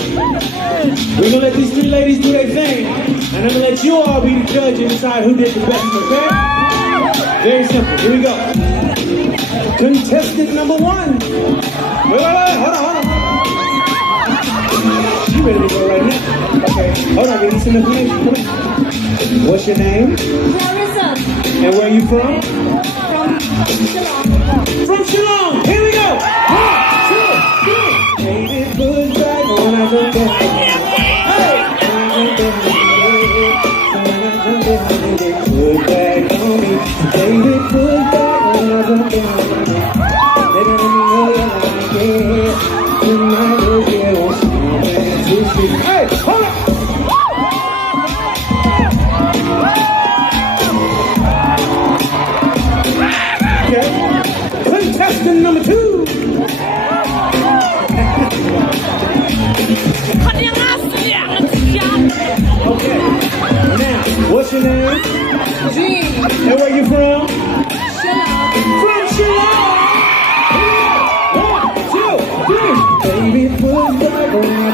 We're gonna let these three ladies do their thing, and I'm gonna let you all be the judge and decide who did the best, okay? Very simple. Here we go. Contestant number one. Wait, hold on. She ready to go right now. Okay, hold on, give me some information. Come on. What's your name? Rynsan. And where are you from? From Shillong. Here we go. 1, 2, 3. Baby, put back when I jump in. Hey. Put back on me. Baby, put back when I jump in. Baby, let me know you like it. Tonight we'll get on something to see. Hey, hold up. Okay. Contestant number 2. Okay. Now, what's your name? Jean. And where you from? Shillong. From Shillong. 1, 2, 3. Baby, put back on my